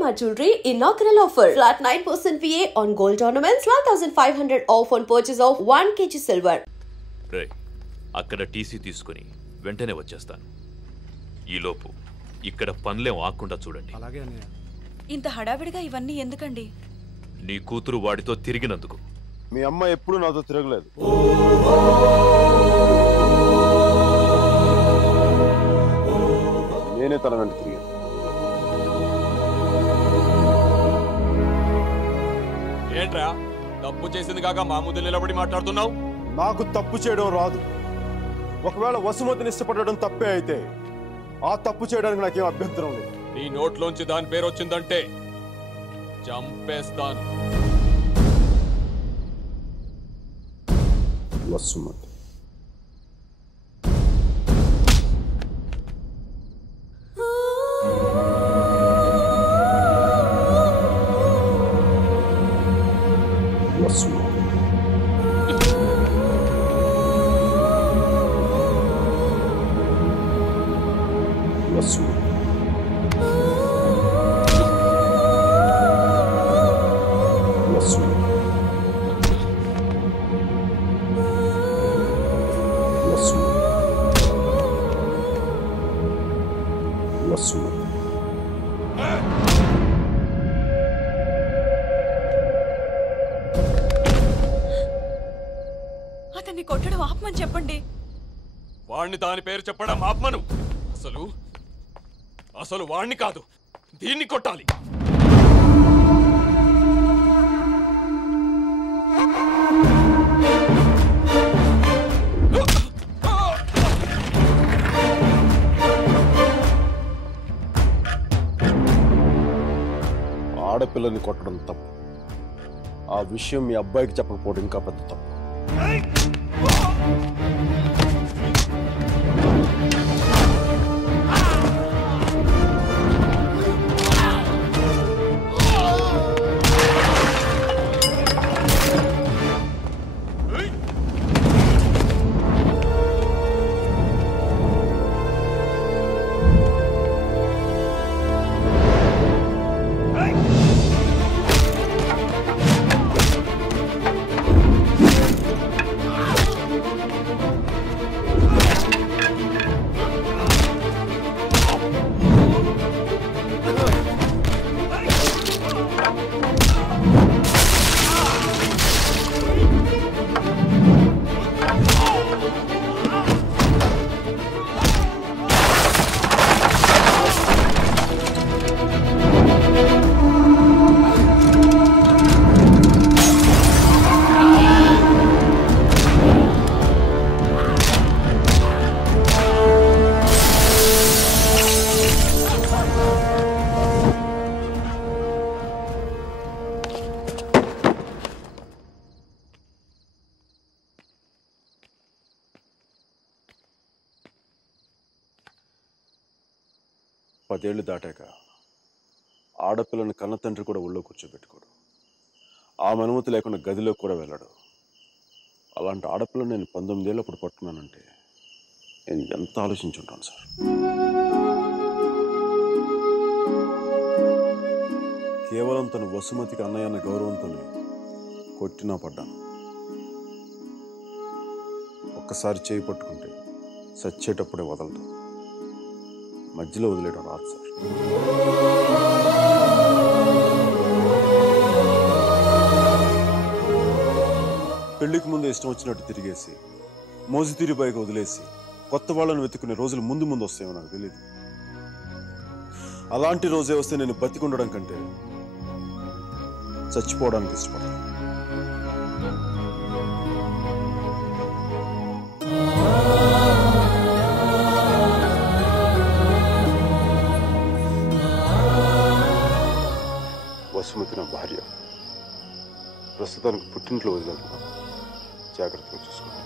Shalimar Jewelry inaugural offer. Flat 9% VA on gold ornaments, 12,500 off on purchase of 1 kg silver. రే అక్కడ TC తీసుకుని వెంటనే వచ్చేస్తాను. ఈలోపు ఇక్కడ పనులేం ఆకుండా చూడండి. అలాగే అన్నయ్య. ఇంత హడావిడిగా ఇవన్నీ ఎందుకండి? నీ కూతురు వాడితో తిరిగినందుకు. మీ అమ్మ ఎప్పుడు నాతో తిరగలేదు. నేనే తన వెంట తిరిగాను. ఏంట్రా తప్పు చేసింది కాక మా ముందు నిలబడి మాట్లాడుతున్నావు? నాకు తప్పు చేయడం రాదు. ఒకవేళ వసుమతిని ఇష్టపడడం తప్పే అయితే ఆ తప్పు చేయడానికి నాకేం అభ్యంతరం లేదు. నీ నోట్లోంచి దాని పేరు వచ్చిందంటే చంపేస్తాను. వసుమతి అతన్ని కొట్టడం ఆపమని చెప్పండి. వాణ్ణి దాని పేరు చెప్పడం ఆపమను. అసలు వాణ్ణి కాదు, దీన్ని కొట్టాలి. ఆడపిల్లని కొట్టడం తప్పు. ఆ విషయం మీ అబ్బాయికి చెప్పకపోవడం ఇంకా పెద్ద తప్పు. పదేళ్లు దాటాక ఆడపిల్లని కన్న తండ్రి కూడా ఒళ్ళో కూర్చోబెట్టుకోడు. ఆమె అనుమతి లేకుండా గదిలో కూడా వెళ్ళడు. అలాంటి ఆడపిల్లని నేను 19 ఏళ్ళప్పుడు పట్టుకున్నానంటే నేను ఎంత ఆలోచించుంటాను సార్. కేవలం తను వసుమతికి అన్నయ్య అన్న గౌరవంతోనే కొట్టినా పడ్డాను. ఒక్కసారి చేయి పట్టుకుంటే చచ్చేటప్పుడే వదలదు. మధ్యలో వదిలేయడం రాదు సార్. పెళ్లికి ముందు ఇష్టం వచ్చినట్టు తిరిగేసి మోజుతీరి పైకి వదిలేసి కొత్త వాళ్ళను వెతుక్కునే రోజులు ముందు ముందు వస్తాయేమో నాకు తెలియదు. అలాంటి రోజే వస్తే నేను బతికుండడం కంటే చచ్చిపోవడానికి ఇష్టపడతాను. వసుమతి నా భార్య. ప్రస్తుతానికి పుట్టింట్లో వదిలేస్తున్నాను. జాగ్రత్తగా చూసుకోండి.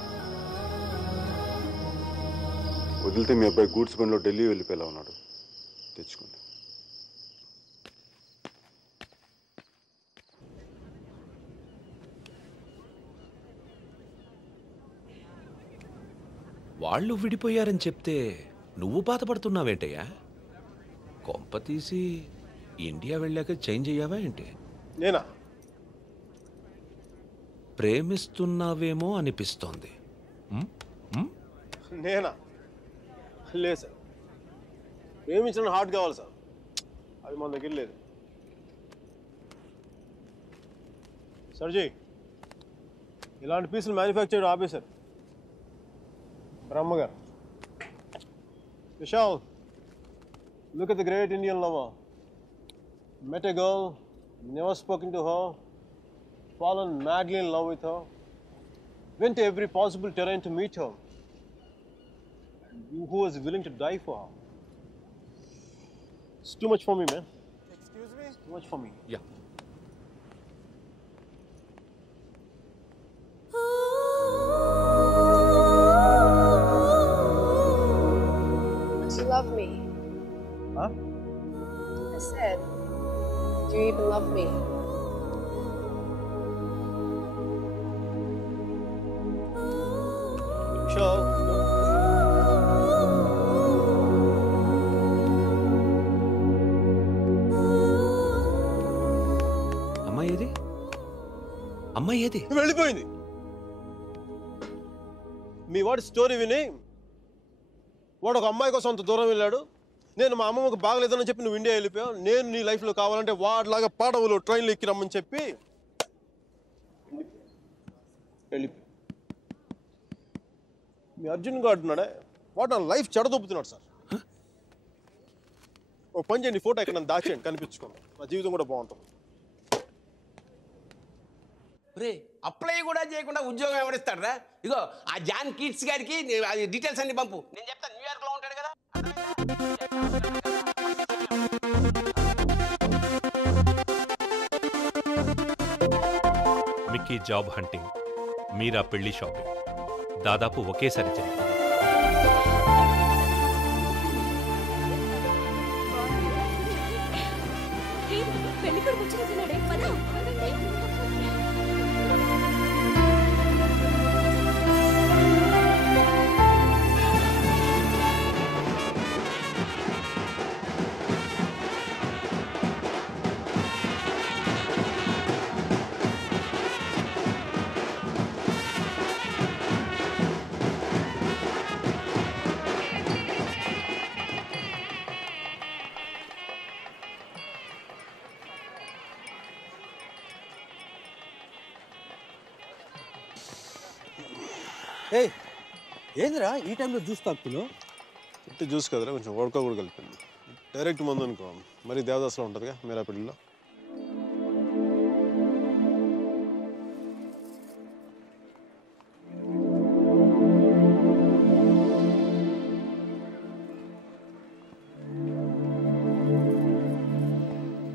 వదిలితే మీ అబ్బాయి గూడ్స్ బండిలో ఢిల్లీ వెళ్ళిపోయేలా ఉన్నాడు. తెచ్చుకోండి. వాళ్ళు విడిపోయారని చెప్తే నువ్వు బాధపడుతున్నావేంటయ్యా? కొంప తీసి ఇండియా వెళ్ళాక చేంజ్ అయ్యావా ఏంటి? నేనా? ప్రేమిస్తున్నావేమో అనిపిస్తోంది. నేనా? లేదు సార్, ప్రేమించిన హార్ట్ కావాలి సార్, అది మన దగ్గర లేదు. సర్జీ, ఇలాంటి పీసులు మ్యానుఫ్యాక్చర్ ఆపేశారు బ్రహ్మగారు. Vishal, look at the great Indian lover. Met a girl, never spoken to her, fallen madly in love with her, went to every possible terrain to meet her, who was willing to die for her. It's too much for me, man. Excuse me? It's too much for me. Yeah. Do you love me? Huh? I said, do you even love me? Sure. అమ్మాయి ఏది? అమ్మాయి ఏది? వెళ్ళిపోయింది. మీ వాడి story విని వాడు ఒక అమ్మాయి కోసం అంత దూరం వెళ్ళాడు. నేను మా అమ్మమ్మకు బాగలేదని చెప్పి నువ్వు ఇండియా వెళ్ళిపోయావు. నేను నీ లైఫ్లో కావాలంటే వాడిలాగా పాడవులు ట్రైన్లో ఎక్కి రమ్మని చెప్పి వెళ్ళిపోయి మీ అర్జున్ గారు అంటున్నాడే, వాడు నా లైఫ్ చెడదొప్పుతున్నాడు సార్. ఓ పని చేయండి, ఫోటో ఎక్కడ నన్ను దాచేయండి, కనిపించుకోండి, నా జీవితం కూడా బాగుంటుంది. రే అప్లై కూడా చేయకుండా ఉద్యోగం ఎవరిస్తాడరా? ఇగో ఆ జాన్ కిడ్స్ గారికి అది డీటెయిల్స్ అన్ని పంపు, నేను చెప్తాను. న్యూయార్క్లో ఉంటాడు కదా. మిక్కీ జాబ్ హంటింగ్, మీరా పెళ్లి షాపింగ్ దాదాపు ఒకేసారి జరిగింది. ఏందిరా ఈ టైంలో జ్యూస్ తాగుతున్నావు? అంటే జ్యూస్ కదరా, కొంచెం వడక కూడా కలిపింది. డైరెక్ట్ మందు అనుకో, మరి దేవదాసులో ఉంటుందిగా మీరా పెళ్ళిలో.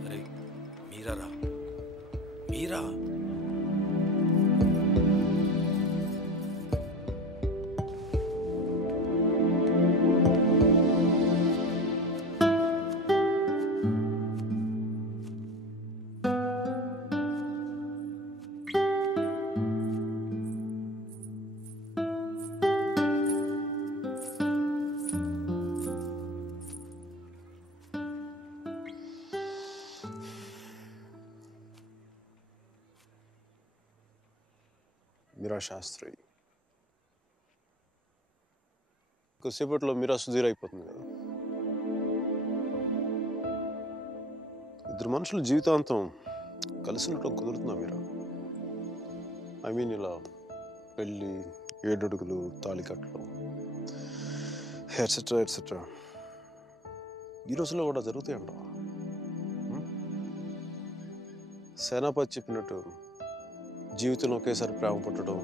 అరే మీరా మీరా మీరా శాస్త్రి కొద్దిసేపట్లో మీరా సుధీర్ అయిపోతుంది కదా. ఇద్దరు మనుషులు జీవితాంతం కలిసి ఉండటం కుదురుతుందా మీరా? ఐ మీన్ ఇలా పెళ్ళి, 7 అడుగులు, తాళికట్లు, ఎట్సెట్రా ఎట్సెట్రా ఈ రోజుల్లో కూడా జరుగుతాయంటావా? సేనాపతి చెప్పినట్టు జీవితంలో ఒకేసారి ప్రేమ పుట్టడం,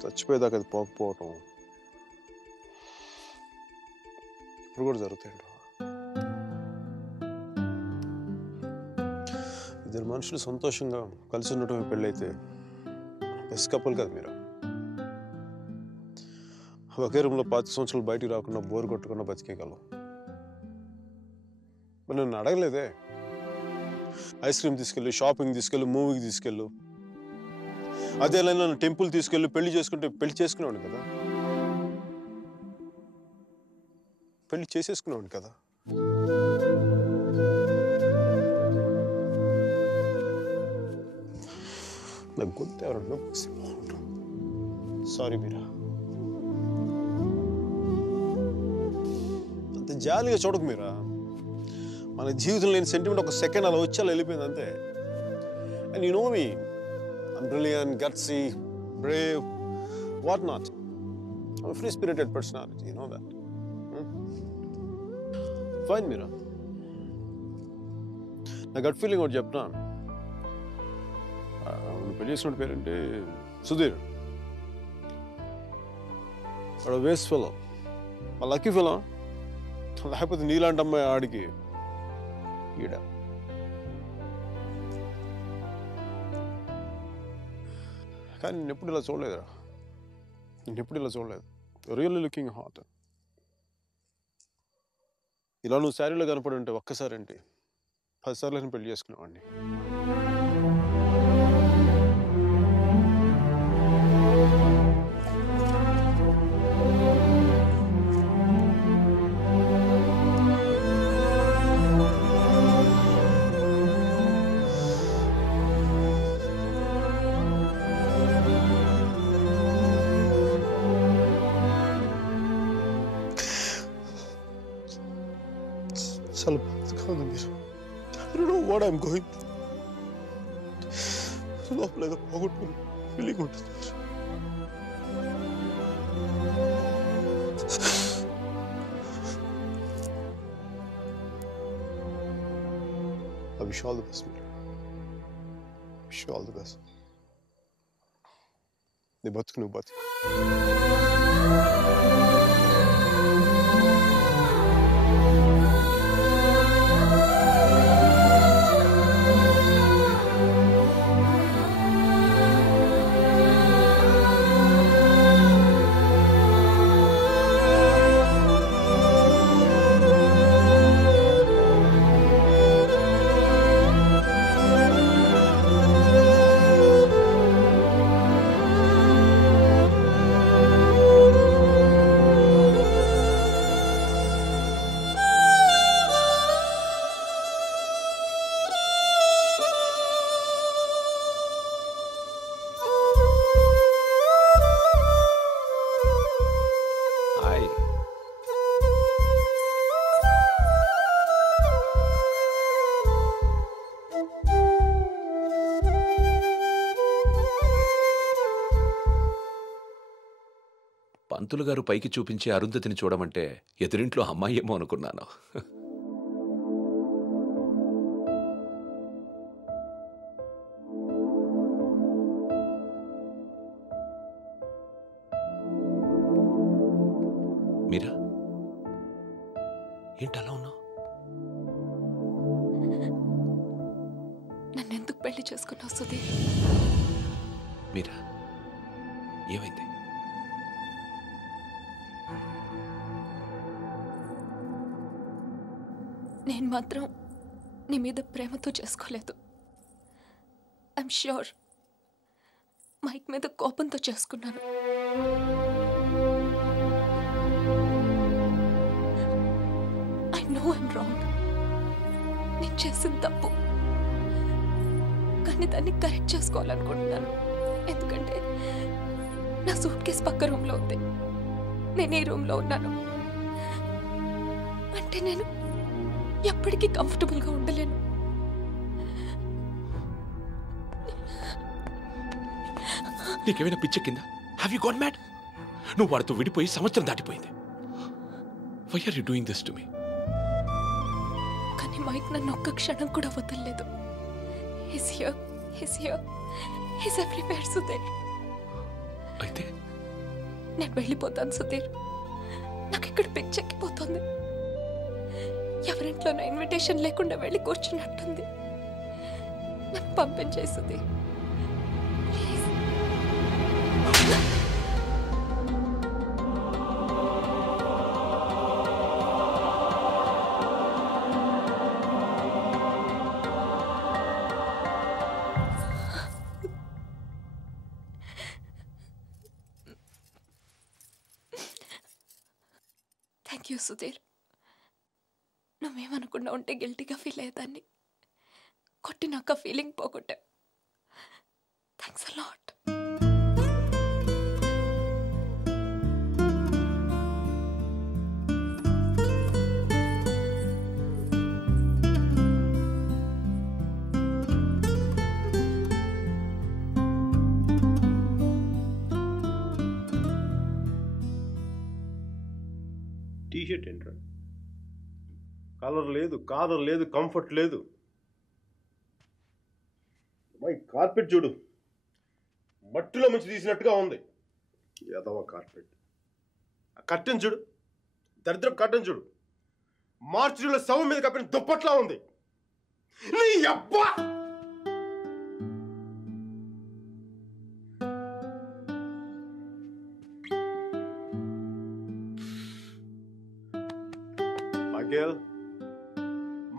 చచ్చిపోయేదాకా అది పోకపోవటం ఇప్పుడు కూడా జరుగుతాయంట. ఇద్దరు మనుషులు సంతోషంగా కలిసి ఉండటం పెళ్ళైతే బెస్ట్ కపుల్ కదా మీరు. ఒకే రూమ్లో 5 సంవత్సరాలు బయటికి రాకుండా బోర్ కొట్టకుండా బతికేయగలం. మరి నన్ను అడగలేదే, ఐస్ క్రీమ్ తీసుకెళ్ళు, షాపింగ్ తీసుకెళ్ళు, మూవీకి తీసుకెళ్ళు, అదే నన్ను టెంపుల్ తీసుకెళ్ళి పెళ్లి చేసుకుంటే పెళ్లి చేసుకునేవాడిని కదా, పెళ్లి చేసేసుకునేవాడిని కదా. నా గొంతు ఎవరన్నా సారీ మీరా. అంత జాలిగా చూడకు మీరా. మన జీవితంలో లేని సెంటిమెంట్ ఒక సెకండ్ అలా వచ్చి అలా వెళ్ళిపోయింది అంతే. And you know me, I'm brilliant, gutsy, Brave, what not. I'm a free-spirited personality, you know that. Fine, Mira. నా గట్ ఫీలింగ్ ఒకటి చెప్తున్నా. పెళ్లి చేసుకున్న పేరంటే సుధీర్. వాడు వేస్ట్ ఫెలో, మా లక్కీ ఫెలో. లేకపోతే నీలాంటి అమ్మాయి ఆడికి ఈడ. కానీ నేను ఎప్పుడు ఇలా చూడలేదురా. నేను ఎప్పుడు ఇలా చూడలేదు. Really looking hot. ఇలా నువ్వు శారీలో కనపడి ఉంటే ఒక్కసారి ఏంటి 10 సార్లు నేను పెళ్లి చేసుకునేవాడిని. చాలా బాధగా ఉంది మీరు. I don't know what I'm going through. లోపల ఏదో పోగొట్టుకుని ఫీలింగ్ ఉంటుంది. I wish you all the best, Mira. Wish you all the best. నీ బతుకు నువ్వు బతుకు. పంతులు గారు పైకి చూపించే అరుంధతిని చూడమంటే ఎదురింట్లో అమ్మాయి ఏమో అనుకున్నాను. మీరా ఏంటి అలా ఉన్నావు? నన్నెందుకు పెళ్లి చేసుకున్నావు సుధీర్? మీరా ఏమైంది? నేను మాత్రం నీ మీద ప్రేమతో చేసుకోలేదు. ఐఎమ్ ష్యూర్ మైక్ మీద కోపంతో చేసుకున్నాను. I know I'm wrong. నేను చేసిన తప్పు, కానీ దాన్ని కరెక్ట్ చేసుకోవాలనుకుంటున్నాను. ఎందుకంటే నా సూట్ కేసు పక్క రూమ్లో ఉంది, నేను ఈ రూమ్లో ఉన్నాను. అంటే నేను ఎప్పటికీ కంఫర్టబుల్గా ఉండలేను. నీకేమైనా పిచ్చెక్కిందా? Have you got mad? నువ్వు వాడితో విడిపోయి సంవత్సరం దాటిపోయింది. Why are you doing this to me? కానీ మైక్ నన్ను ఒక్క క్షణం కూడా వదలలేదు. He's here, he's everywhere, Sudheer. అయితే నేను వెళ్ళిపోతాను సుధీర్. నాకు ఇక్కడ పిచ్చెక్కిపోతుంది. ఎవరింట్లోనో ఇన్విటేషన్ లేకుండా వెళ్ళి కూర్చున్నట్టుంది. నన్ను పంపించేయి సుధీర్. Thank you Sudheer. నువ్వేమనుకుండా ఉంటే గిల్టీగా ఫీల్ అయ్యేదాన్ని. కొట్టినాక ఫీలింగ్ పోగొట్టా. Thanks a lot. టీషర్ట్ ఏంట్రా? కలర్ లేదు, కాలర్ లేదు, కంఫర్ట్ లేదు. మై కార్పెట్ చూడు, మట్టిలో మంచి తీసినట్టుగా ఉంది. ఏదవ కార్పెట్. ఆ కర్టెన్ చూడు, దరిద్ర కర్టెన్ చూడు, మార్చిలో శవం మీద కప్పిన దుప్పట్లా ఉంది. నీ అబ్బా!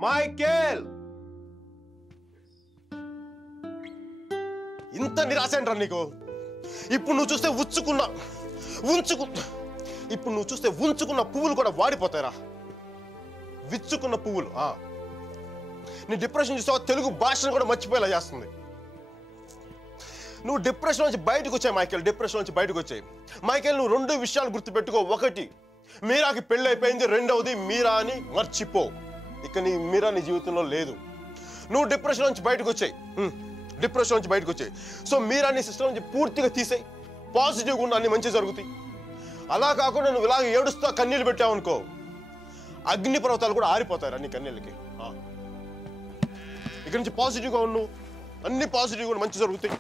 మైకేల్, ఇంత నిరాశ ఏంట్రా నీకు? ఇప్పుడు నువ్వు చూస్తే ఉంచుకున్న పువ్వులు కూడా వాడిపోతాయిరా. విచ్చుకున్న పువ్వులు. నీ డిప్రెషన్ చూస్తావా? తెలుగు భాషను కూడా మర్చిపోయేలా చేస్తుంది. నువ్వు డిప్రెషన్ నుంచి బయటకు వచ్చాయి మైకేల్, డిప్రెషన్ నుంచి బయటకు వచ్చాయి మైకేల్. నువ్వు 2 విషయాలు గుర్తుపెట్టుకో. 1, మీరాకి పెళ్ళి అయిపోయింది. 2వది, మీరా అని మర్చిపో. ఇక మీరా నీ జీవితంలో లేదు. నువ్వు డిప్రెషన్ నుంచి బయటకు వచ్చాయి. సో మీరా నీ సిస్టమ్ నుంచి పూర్తిగా తీసేయి. పాజిటివ్గా ఉన్న అన్ని మంచి జరుగుతాయి. అలా కాకుండా నువ్వు ఇలాగ ఏడుస్తా కన్నీళ్ళు పెట్టావు అనుకో, అగ్ని పర్వతాలు కూడా ఆరిపోతాయి నీ కన్నీళ్ళకి. ఇక్కడి నుంచి పాజిటివ్గా ఉండు, అన్ని పాజిటివ్గా ఉండి మంచి జరుగుతాయి.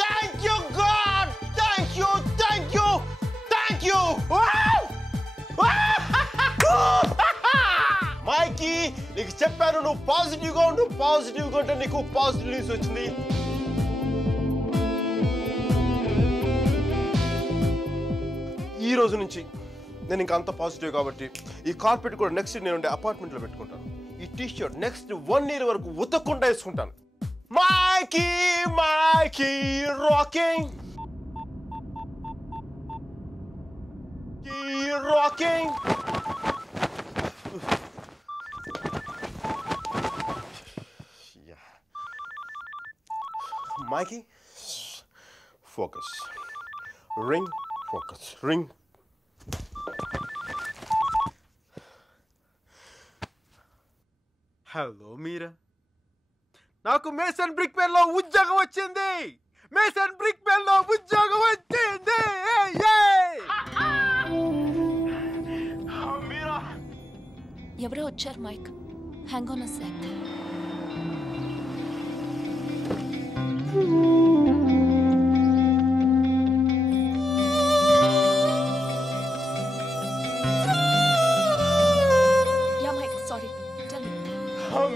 Thank you, God! Thank you! మైకీ, నీకు చెప్పాను నువ్వు పాజిటివ్గా ఉండు. పాజిటివ్గా ఉంటే నీకు పాజిటివ్ న్యూస్ వచ్చింది. ఈ రోజు నుంచి నేను ఇంకా అంత పాజిటివ్ కాబట్టి ఈ కార్పెట్ కూడా నెక్స్ట్ నేను ఉండే అపార్ట్మెంట్లో పెట్టుకుంటాను. ఈ టీషర్ట్ నెక్స్ట్ 1 year వరకు ఉతకకుండా వేసుకుంటాను. Mikey rocking, rocking. Mikey, focus. Ring, focus. Ring. Hello Meera, నాకు మేసన్ బ్రిక్ పెన్ లో ఉద్యోగం వచ్చింది. మీరా, ఎవరో వచ్చారు Mike. Hang on a sec.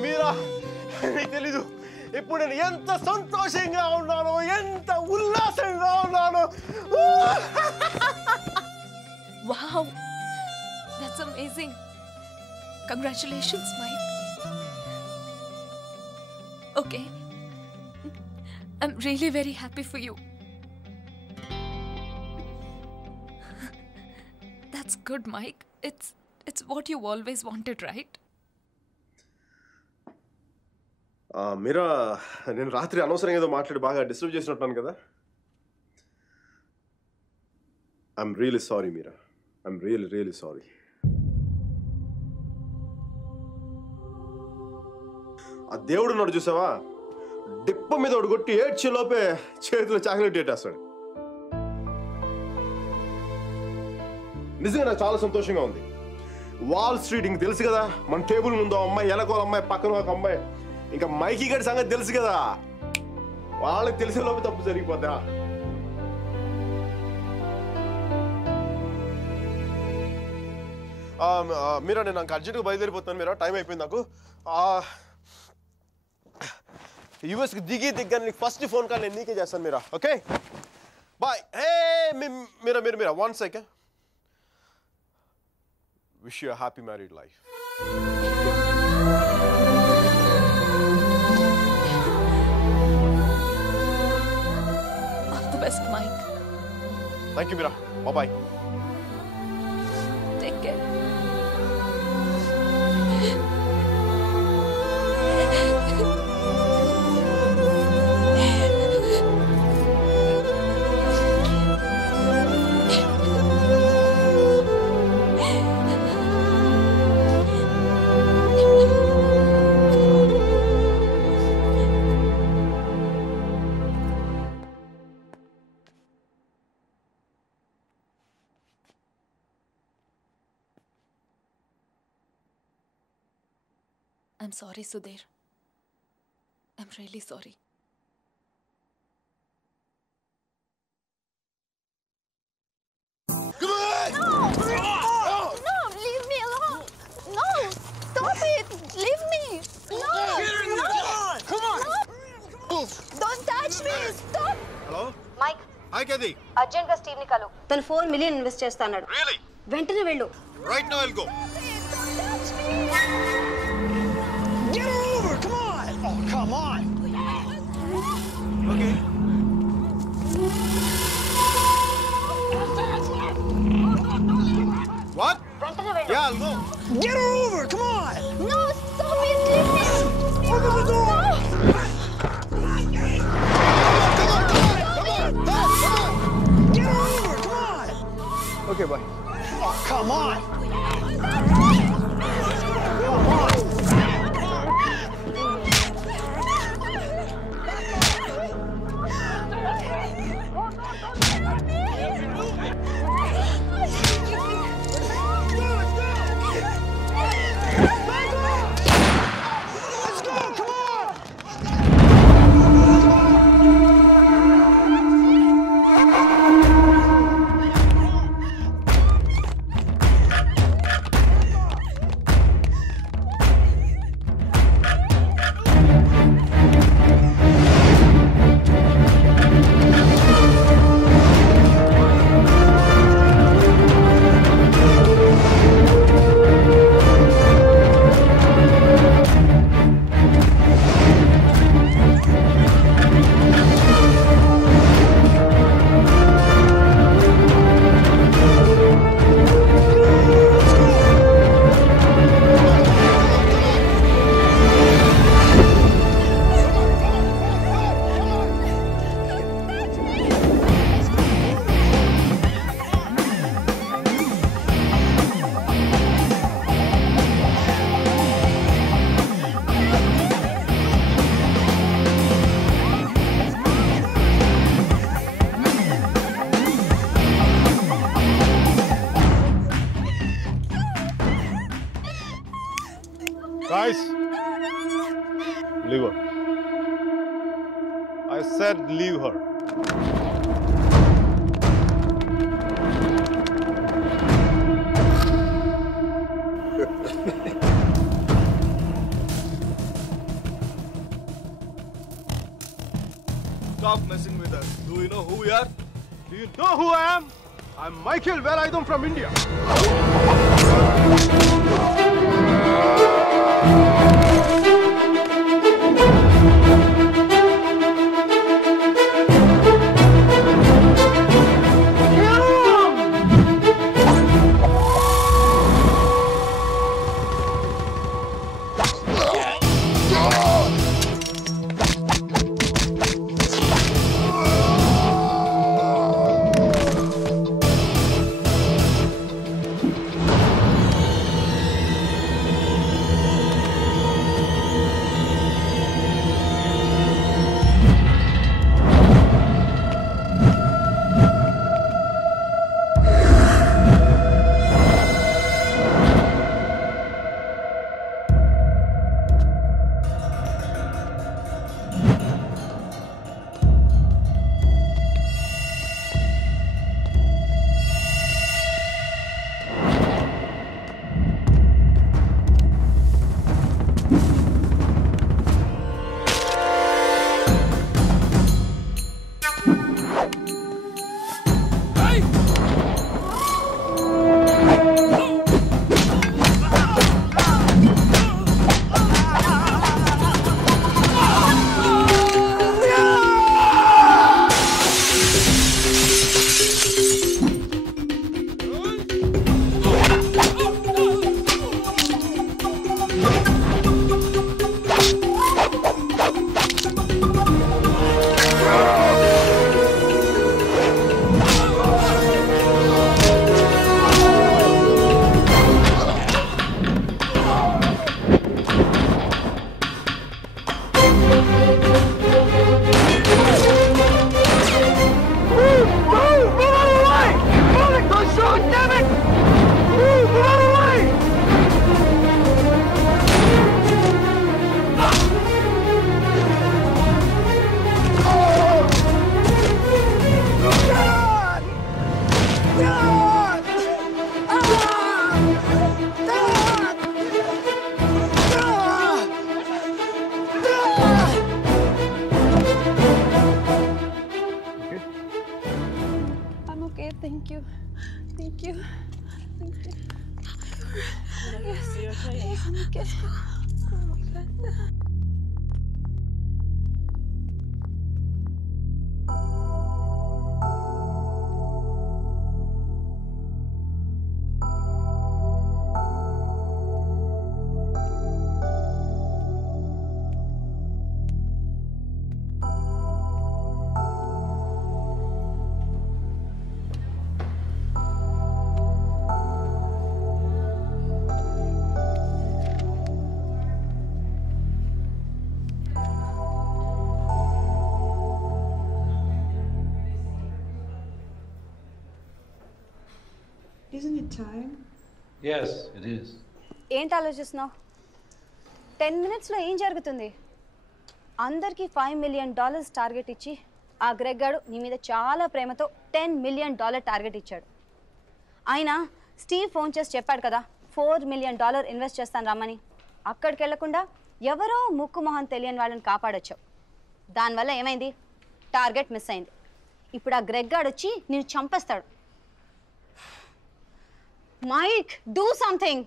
Meera, నీకు తెలీదు ఇప్పుడు నేను ఎంత సంతోషంగా ఉన్నానో, ఎంత ఉల్లాసంగా ఉన్నానో. Wow, that's amazing. Congratulations, Mike. Okay, I'm really very happy for you. That's good, Mike. It's what you always wanted, right? మీరా, నేను రాత్రి అనవసరంగా ఏదో మాట్లాడి బాగా డిస్టర్బ్ చేసినట్టున్నాను కదా. I'm really sorry Meera, I'm really sorry. ఆ దేవుడు ఉన్నాడు చూసావా, డిప్ప మీద ఒకటి కొట్టి ఏడ్చేలోపే చేతిలో చాక్లెట్ పెట్టేస్తాడు. నిజంగా నాకు చాలా సంతోషంగా ఉంది. వాల్ స్ట్రీట్ ఇంక తెలుసు కదా, మన టేబుల్ ముందు అమ్మాయి, ఎలకోల అమ్మాయి, పక్కన ఒక అమ్మాయి, ఇంకా మైకీ గారి సంగతి తెలుసు కదా, వాళ్ళకి తెలిసే లోపు తప్పు జరిగిపోద్దా. మీరా, నేను నాకు అర్జెంట్గా బయలుదేరిపోతాను. మీరా, టైం అయిపోయింది నాకు. యూఎస్కి దిగ్గా నీకు ఫస్ట్ ఫోన్ కాల్ నేను నీకే చేస్తాను Meera. Okay, bye. Hey Meera 1 second. Wish you a happy married life. All the best, Mike. Thank you, Mira. Bye-bye. Take care. I'm sorry, Sudhir. I'm really sorry. Come on! No! No! Leave me alone! No! Stop it! Leave me! No! No! Come on! No! Don't touch me! Stop! Hello? Mike Hi, Kathy. Urgent గా Steve ని కలు తను $4 million invest చేస్తా అన్నాడు. Really? వెంటనే వెళ్ళు. Right now I'll go. Get her over! Come on! Oh, come on! Okay. What? వెంటనే వెళ్ళు. Yeah, I'll go. Get her over! Come on! No! Stop it! Leave me! Open the door! Get her over! Come on! Okay, bye. Oh, come on! Guys, leave her. I said leave her. Stop messing with us. Do you know who we are? Do you know who I am? I'm Michael Velayudham from India. Thank you. Thank you. Yes. Yes. Yes. Oh my God. Isn't it time? Yes, it is. ఏంటి ఆలోచిస్తున్నావు? 10 minutesలో ఏం జరుగుతుంది? అందరికీ $5 million target ఇచ్చి ఆ Greg గాడు నీ మీద చాలా ప్రేమతో $10 million టార్గెట్ ఇచ్చాడు. ఆయన స్టీవ్ ఫోన్ చేసి చెప్పాడు కదా $4 million ఇన్వెస్ట్ చేస్తాను రమ్మని. అక్కడికి వెళ్లకుండా ఎవరో ముక్కు మొహం తెలియని వాళ్ళని కాపాడొచ్చావు. దానివల్ల ఏమైంది? టార్గెట్ మిస్ అయింది. ఇప్పుడు ఆ గ్రెగ్ గాడు వచ్చి నిన్ను చంపేస్తాడు. Mike, do something.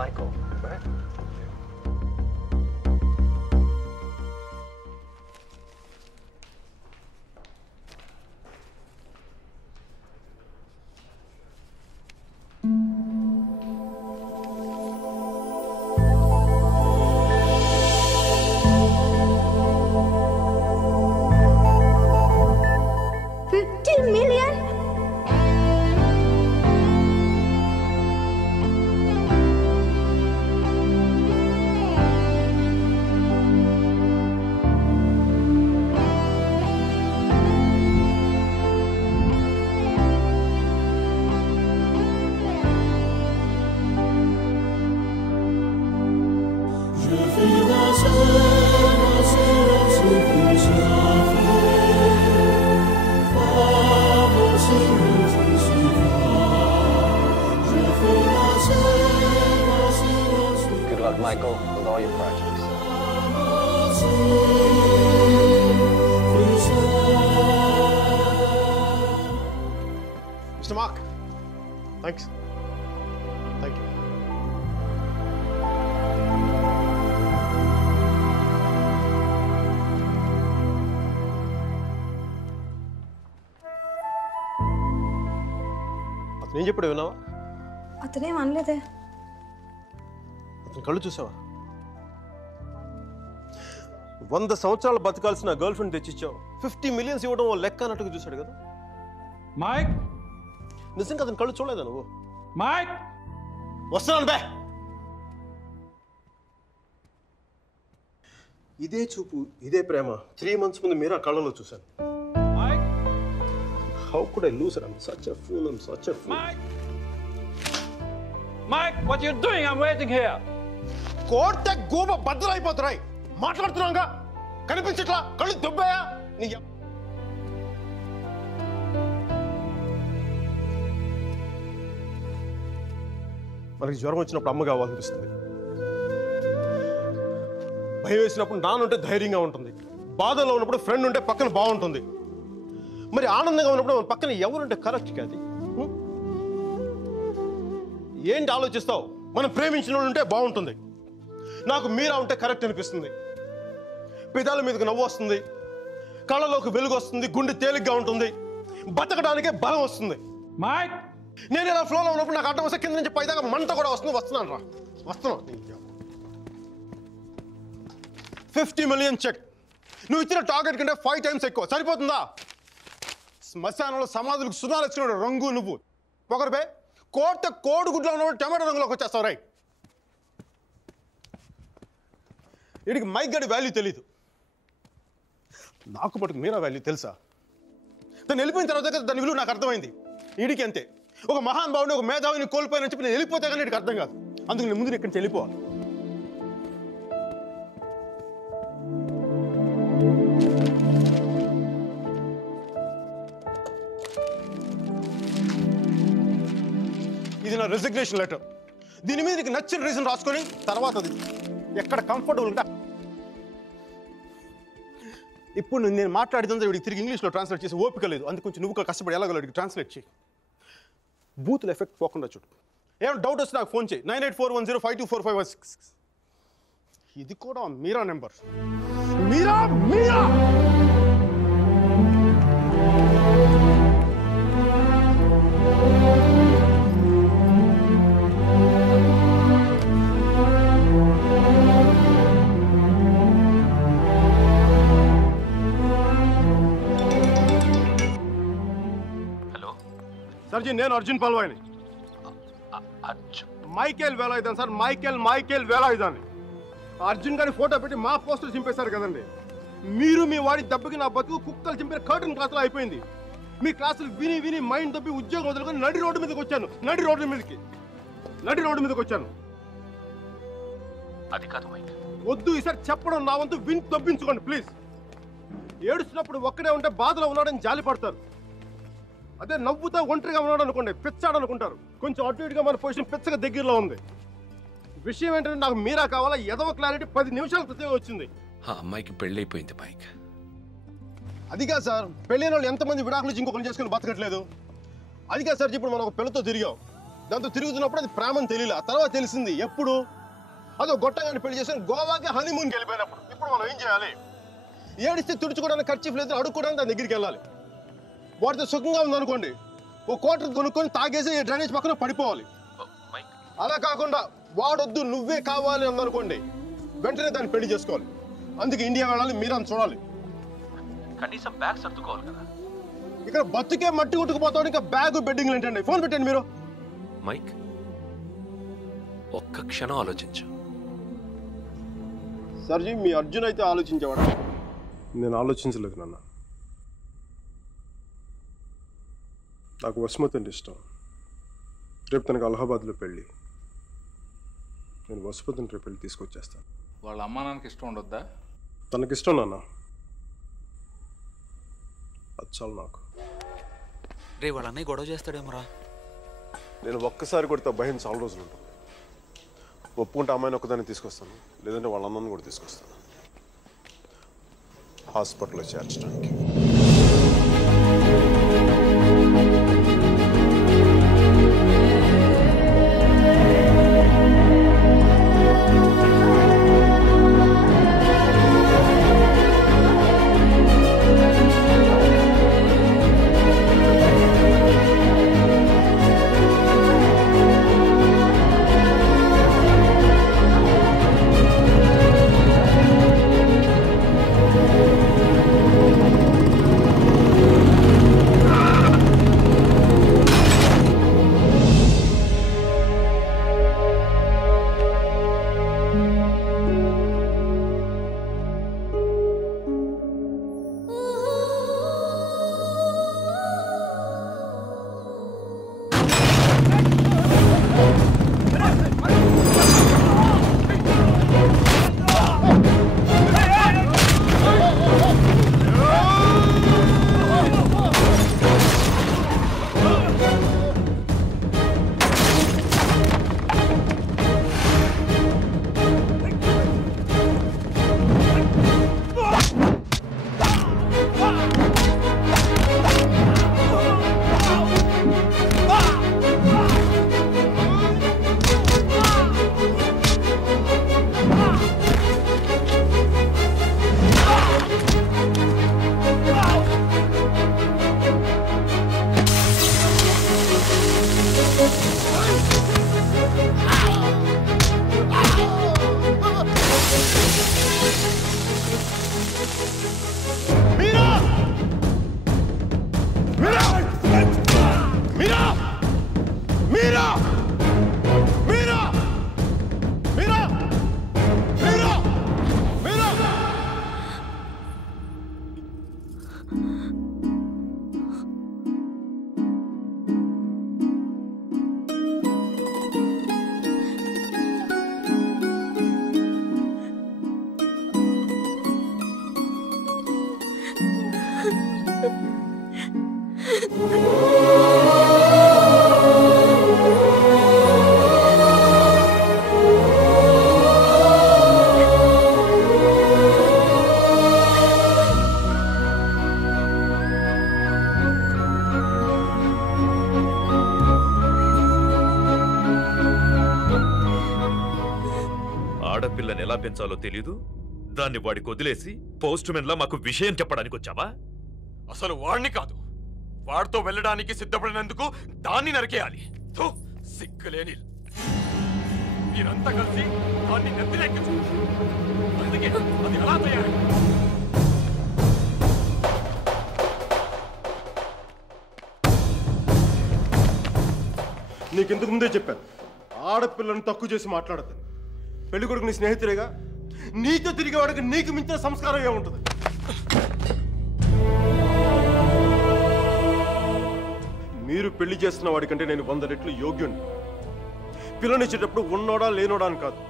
Michael, right? $50 million? Good luck, Michael, with all your projects. Mr. Mark, thanks. Thank you. అతను ఏం చెప్పాడు విన్నావా? అతనేం అనలేదే. అతని కళ్ళు చూసావా? 100 సంవత్సరాలు బతకాల్సిన గర్ల్ ఫ్రెండ్ తెచ్చిచ్చావు. 50 million ఇవ్వడం లెక్క అన్నట్టుగా చూశాడు కదా. మైక్, నిజంగా అతని కళ్ళు చూడలేదా నువ్వు? మైక్, వస్తున్నాను బే. ఇదే చూపు, ఇదే ప్రేమ 3 months ముందు మీరు ఆ కళ్ళలో చూశాను. How could I lose her? I'm such a fool. I'm such a fool. Mike, what are you doing? I'm waiting here. కోర్త గోబ బద్దలైపోతున్నాయి. మాట్లాడుతున్నాగా కనిపించట్లా? కళ్ళు దుబ్బాయా? నీ మనకి జ్వరం వచ్చినప్పుడు అమ్మ కావాలనిపిస్తుంది. భయం వేసినప్పుడు నాన్నుంటే ధైర్యంగా ఉంటుంది. బాధలో ఉన్నప్పుడు ఫ్రెండ్ ఉంటే పక్కన బాగుంటుంది. మరి ఆనందంగా ఉన్నప్పుడు మన పక్కన ఎవరుంటే కరెక్ట్ కాదు. ఏంటి ఆలోచిస్తావు? మనం ప్రేమించిన వాళ్ళు ఉంటే బాగుంటుంది. నాకు మీరా ఉంటే కరెక్ట్ అనిపిస్తుంది. పెదాల మీదకి నవ్వు వస్తుంది, కళ్ళలోకి వెలుగు వస్తుంది, గుండె తేలిగ్గా ఉంటుంది, బతకడానికే బలం వస్తుంది. నేను ఇలా ఫ్లోలో ఉన్నప్పుడు నాకు అడ్డం వస్తే కింద నుంచి పైదాకా మంట కూడా వస్తుంది. వస్తున్నాను రా, వస్తున్నాను. 50 million చెక్. నువ్వు ఇచ్చిన టార్గెట్ కంటే 5 times ఎక్కువ. సరిపోతుందా? శ్మశానంలో సమాధులకు సుధాలు వచ్చిన రంగు నువ్వు. పొగరబే కోడిగుడ్లో ఉన్నప్పుడు టమాటో రంగులోకి వచ్చేస్తావు. రై వీడికి మైక్ గడి వాల్యూ తెలీదు. నాకు పట్టుకు మీరా వాల్యూ తెలుసా? తను వెళ్ళిపోయిన తర్వాత కదా దాని విలువ నాకు అర్థమైంది. వీడికి అంతే. ఒక మహానుభావుని, ఒక మేధావిని కోల్పోయినని చెప్పి నేను వెళ్ళిపోతే కానీ వీడికి అర్థం కాదు. అందుకు నేను ముందు ఇక్కడి నుంచి వెళ్ళిపోవాలి. ఇది నా రెసిగ్నేషన్ లెటర్. దీని మీద నీకు నచ్చిన రీజన్ రాసుకొని తర్వాత అది ఎక్కడ కంఫర్టబుల్ ఉంటే ఇప్పుడు నేను మాట్లాడితే వీడికి తిరిగి ఇంగ్లీష్లో ట్రాన్స్లేట్ చేసి ఓపిక లేదు. అందుకు కొంచెం నువ్వు కష్టపడి ఎలాగలడికి ట్రాన్స్లేట్ చేయి. బూతులు ఎఫెక్ట్ పోకుండా చూడు. ఏమైనా డౌట్ వస్తే నాకు ఫోన్ చేయి. 9841052456. ఇది కూడా మీరా నెంబర్. మీరా మీరా సర్జీ, నేను Arjun పల్వాయిని. Michael వేలాయుధాన్ sir, Michael వేలాయుధాన్. Arjun గారి ఫోటో పెట్టి మా పోస్టర్ చింపేశారు కదండి. మీరు మీ వాడి దెబ్బకి నా బతుకు కుక్కలు చింపిన కర్టన్ క్లాసులో అయిపోయింది. మీ క్లాసులు విని విని మైండ్ దొబ్బి ఉద్యోగం వదులుకొని నడి రోడ్డు మీదకి వచ్చాను. నడి రోడ్డు మీదకి వచ్చాను. అది కాదు మైక్. వద్దు, ఈసారి చెప్పడం నా వంతు విని దొబ్బించుకోండి ప్లీజ్. ఏడుస్తున్నప్పుడు ఒక్కడే ఉంటే బాధలో ఉన్నాడని జాలి పడతారు. అదే నవ్వుతా ఒంటరిగా ఉన్నాడు అనుకోండి పిచ్చాడు అనుకుంటారు. కొంచెం అటు ఇటుగా మన పొజిషన్ పిచ్చగా దగ్గరలో ఉంది. విషయం ఏంటంటే నాకు మీరా కావాలా? ఎదవ క్లారిటీ 10 నిమిషాల క్రితం వచ్చింది. ఆ అమ్మాయికి పెళ్ళైపోయింది మైక్. అది కాదు సార్, పెళ్ళైన వాళ్ళు ఎంతమంది విడాకులు ఇంకొకరు చేసుకుని బతకట్లేదు. అది కాదు సార్, ఇప్పుడు మనం ఒక పిల్లతో తిరిగాం. దాంతో తిరుగుతున్నప్పుడు అది ప్రేమని తెలియలే. ఆ తర్వాత తెలిసింది. ఎప్పుడు? అదో గొట్టగాని పెళ్లి చేసుకుని గోవాకి హనీమూన్కి వెళ్ళిపోయినప్పుడు. ఇప్పుడు మనం ఏం చేయాలి? ఏడిస్తే తుడుచుకోవడానికి ఖర్చు లేదు, అడుక్కోవడానికి దాని దగ్గరికి వెళ్ళాలి. వాడితో సుఖంగా ఉందనుకోండి, ఓ కోటర్ కొనుక్కొని తాగేసి డ్రైనేజ్ పక్కన పడిపోవాలి. అలా కాకుండా వాడొద్దు నువ్వే కావాలి అందనుకోండి, వెంటనే దాన్ని పెళ్లి చేసుకోవాలి. అందుకే ఇండియా వెళ్ళాలి, మీరని చూడాలి. కనీసం బ్యాగ్ సర్దుకోవాలి కదా. ఇక్కడ బతుకే మట్టి కొట్టుకుపోతాడు, ఇంకా బ్యాగ్ బెడ్డింగ్లు ఏంటండి? ఫోన్ పెట్టండి మీరు. మైక్, ఒక్క క్షణం ఆలోచించు. సర్జీ, మీ అర్జున్ అయితే ఆలోచించేవాడు. నేను ఆలోచించలేదు నాన్న. నాకు వసుమతి అంటే ఇష్టం. రేపు తనకు అలహాబాద్లో పెళ్ళి. నేను వసుమతిని రేపు పెళ్ళి తీసుకొచ్చేస్తాను. వాళ్ళ అమ్మా నాన్నకి ఇష్టం ఉండొద్దా? తనకిష్టం నాన్న, అది చాలు నాకు. రే వాళ్ళ అన్నయ్య గొడవ చేస్తాడేమోరా. నేను ఒక్కసారి కొడితే భయం చాలా రోజులు ఉంటుంది. ఒప్పుకుంటే అమ్మాయిని ఒక్కదాన్ని తీసుకొస్తాను, లేదంటే వాళ్ళ అన్నని కూడా తీసుకొస్తాను హాస్పిటల్లో చేర్చడానికి. ఆడపిల్లని ఎలా పెంచాలో తెలీదు, దాన్ని వాడికి వదిలేసి పోస్ట్ మెన్ లా మాకు విషయం చెప్పడానికి వచ్చావా? అసలు వాడిని కాదు, వాడితో వెళ్ళడానికి సిద్ధపడినందుకు దాన్ని నరికేయాలి. సిగ్గులేని మీరంతా కలిసి దాన్ని నెత్తినెక్కించు. అందుకే అది ఎలా తయారు? నీకెందుకు ముందే చెప్పాను, ఆడపిల్లను తక్కువ చేసి మాట్లాడద్దు. పెళ్లి కొడుకు నీ స్నేహితులేగా, నీతో తిరిగే వాడికి నీకు మించిన సంస్కారం ఏముంటుంది? మీరు పెళ్లి చేస్తున్న వాడికంటే నేను 100 రెట్లు యోగ్యుణ్ణి. పిల్లనిచ్చేటప్పుడు ఉన్నోడా లేనోడా అని కాదు,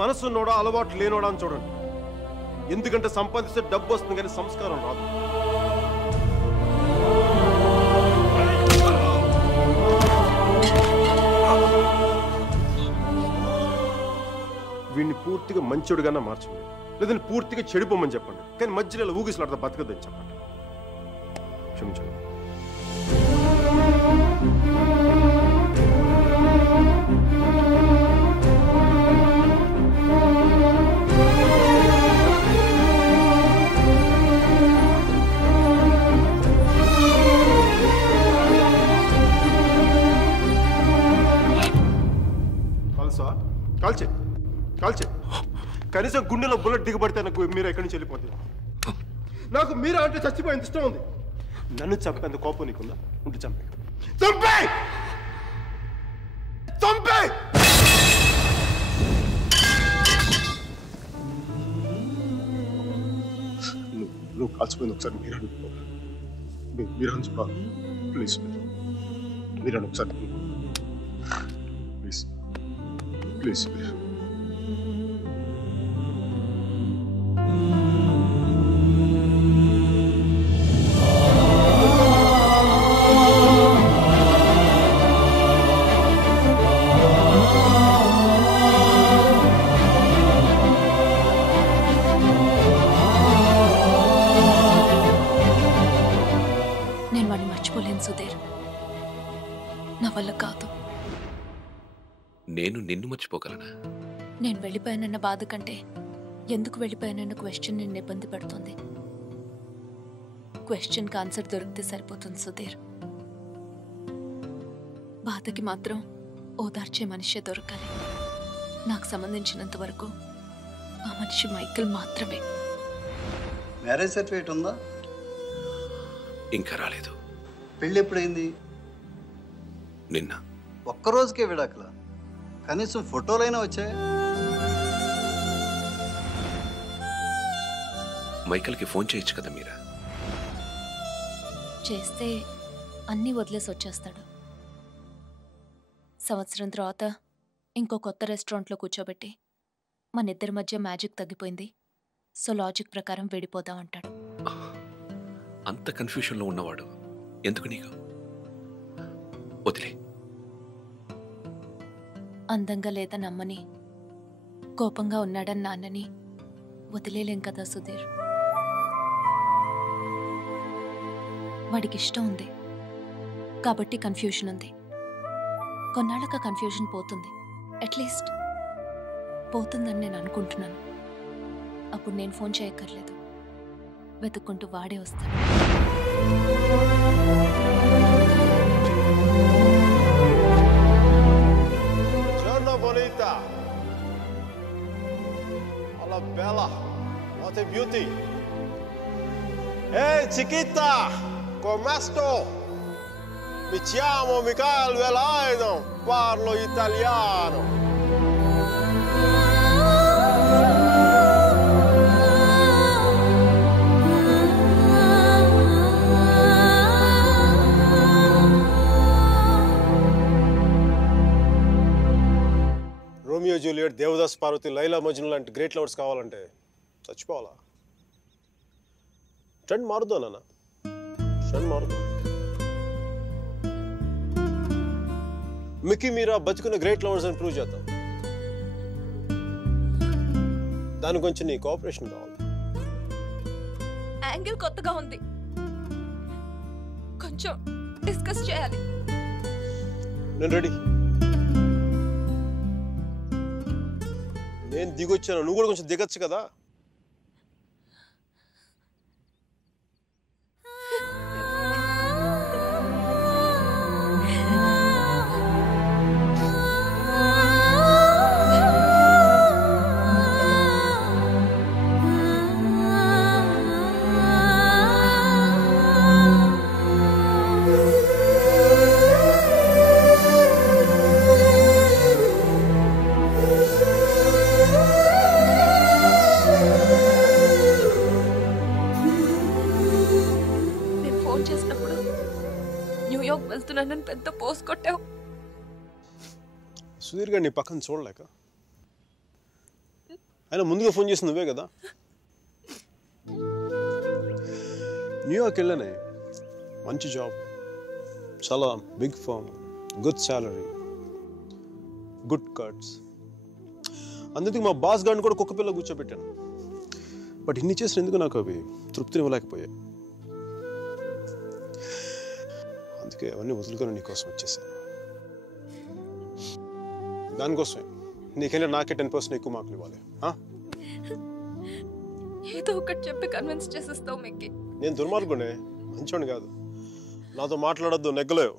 మనసున్నోడా అలవాటు లేనోడా అని చూడండి. ఎందుకంటే సంపాదిస్తే డబ్బు వస్తుంది కానీ సంస్కారం రాదు. వీడిని పూర్తిగా మంచోడుగానే మార్చండి, లేదంటే పూర్తిగా చెడిపోమని చెప్పండి. కానీ మధ్యలో ఊగిసలాడతా బతకదని చెప్పండి. క్షమించండి. కాల్సా? కాల్చే కాల్చే. కనీసం గుండెలో బుల్లెట్ దిగబడితే నాకు మీరు ఎక్కడి నుంచి వెళ్ళిపోతుంది. నాకు మీరా అంటే చచ్చిపోయేంత ఇష్టం ఉంది. నన్ను చంపేంత కోపం నీకుందా? ఉంటే చంపే చంపే చంపే. నువ్వు కాల్చిపోయింది ఒకసారి మీరా మీరా చూడాలి. ప్లీజ్ మీరా ఒకసారి ప్లీజ్ ప్లీజ్ ప్లీజ్. నేను వాడిని మర్చిపోలేను సుధీర్, నా వల్ల కాదు. నేను నిన్ను మర్చిపోగలనా? నేను వెళ్ళిపోయానన్న బాధ కంటే ఎందుకు వెళ్ళిపోయానన్న క్వశ్చన్ నిన్ను ఇబ్బంది పడుతుంది. క్వశ్చన్కి ఆన్సర్ దొరికితే సరిపోతుంది సుధీర్. బాధకి మాత్రం ఓదార్చే మనిషే దొరకాలి. నాకు సంబంధించినంత వరకు ఆ మనిషి మైకేల్ మాత్రమే. మ్యారేజ్ సర్టిఫికేట్ ఉందా? ఇంకా రాలేదు. పెళ్ళి ఎప్పుడైంది? నిన్న. ఒక్కరోజుకే విడాకులా? కనీసం ఫోటోలైనా వచ్చాయి? మైకేల్కి ఫోన్ చేయొచ్చు కదా మీరా? చేస్తే అన్నీ వదిలేసి వచ్చేస్తాడు. సంవత్సరం తర్వాత ఇంకో కొత్త రెస్టారెంట్లో కూర్చోబెట్టి మన ఇద్దరి మధ్య మ్యాజిక్ తగ్గిపోయింది, సో లాజిక్ ప్రకారం విడిపోదాం అంటాడు. అంత కన్ఫ్యూషన్లో ఉన్నవాడు ఎందుకు నీకు? వదిలే. అందంగా లేదని అమ్మని, కోపంగా ఉన్నాడని నాన్నని వదిలేలేం కదా సుధీర్. వాడికి ఇష్టం ఉంది కాబట్టి కన్ఫ్యూషన్ ఉంది. కొన్నాళ్ళక కన్ఫ్యూషన్ పోతుంది, అట్లీస్ట్ పోతుందని నేను అనుకుంటున్నాను. అప్పుడు నేను ఫోన్ చేయక్కర్లేదు, వెతుక్కుంటూ వాడే వస్తాడు. Giorno bonita. Alla bella. What a beauty. Ehi chiquita, come sto? Mi chiamo Michael Velaino, parlo italiano. Juliet, Devdas Parvati, Laila Majnu లాంటి గ్రేట్ లవర్స్ కావాలంటే చచ్చిపోవాలా? ట్రెండ్ మారుద్దాం నాన్న, ట్రెండ్ మారుద్దాం. మిక్కీ మీరా బతుకున్న గ్రేట్ లవర్స్ అని ప్రూవ్ చేద్దాం. దాని గురించి నీ కోఆపరేషన్ కావాలి. యాంగిల్ కొత్తగా ఉంది, కొంచెం డిస్కస్ చేయాలి. నేను రెడీ. నేను దిగొచ్చాను, నువ్వు కూడా కొంచెం దిగచ్చు కదా. న్యూయార్క్ వెళ్తున్నానని పెద్ద పోస్ట్ కొట్టావు. సుధీర్ గారు నీ పక్కన చూడలేక ఆయన ముందుగా ఫోన్ చేసి నువ్వే కదా. న్యూయార్క్ వెళ్ళానే, మంచి జాబ్, చాలా big firm, good salary, good cuts. అందుకే మా బాస్ గారిని కూడా కుక్క పిల్ల కూర్చోబెట్టాను. బట్ ఇన్ని చేసిన ఎందుకు నాకు అవి తృప్తిని ఇవ్వలేకపోయాయి. అందుకే అవన్నీ వదులుకొని నీకోసం వచ్చేసాను. దానికోసమే నీకెళ్ళి నాకే 10% ఎక్కువ మార్కులు ఇవ్వాలి. ఏదో ఒకటి చెప్పి కన్విన్స్ చేసేస్తావు మిక్కీ. నేను దుర్మార్గునే, మంచోని కాదు. నాతో మాట్లాడొద్దు, నెగ్గలేవు.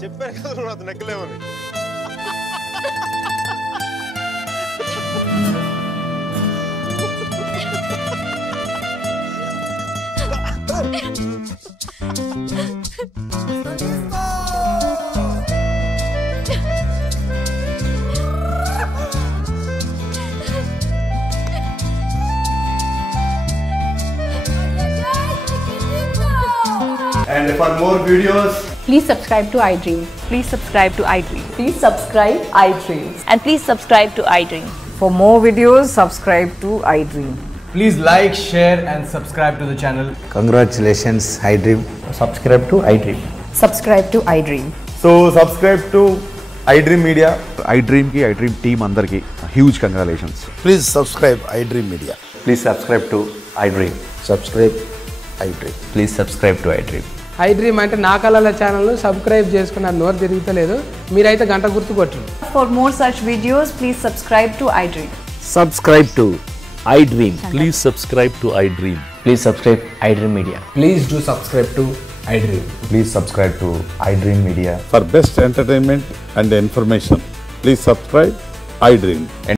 చెప్పాను కదా నువ్వు నాతో నెగ్గలేవని. And for more videos, please subscribe to iDream. Please subscribe to iDream. Please subscribe iDream. And please subscribe to iDream. For more videos, subscribe to iDream. please like, share and subscribe to the channel. Congratulations, iDream. Subscribe to iDream. Subscribe to iDream. So subscribe to iDream Media. iDream ki iDream team andarki huge congratulations. Please subscribe iDream Media. Please subscribe to iDream. Subscribe iDream. Please subscribe to iDream. iDream అంటే నా కళల channel subscribe చేసుకున్న నోరు తిరుగుతలేదు, మీరైతే గంట గుర్తు కొట్టండి. For more such videos, please subscribe to iDream. Subscribe to iDream. Please subscribe to iDream. Please subscribe iDream Media. Please do subscribe to iDream. Please subscribe to iDream Media. For best entertainment and information, please subscribe iDream.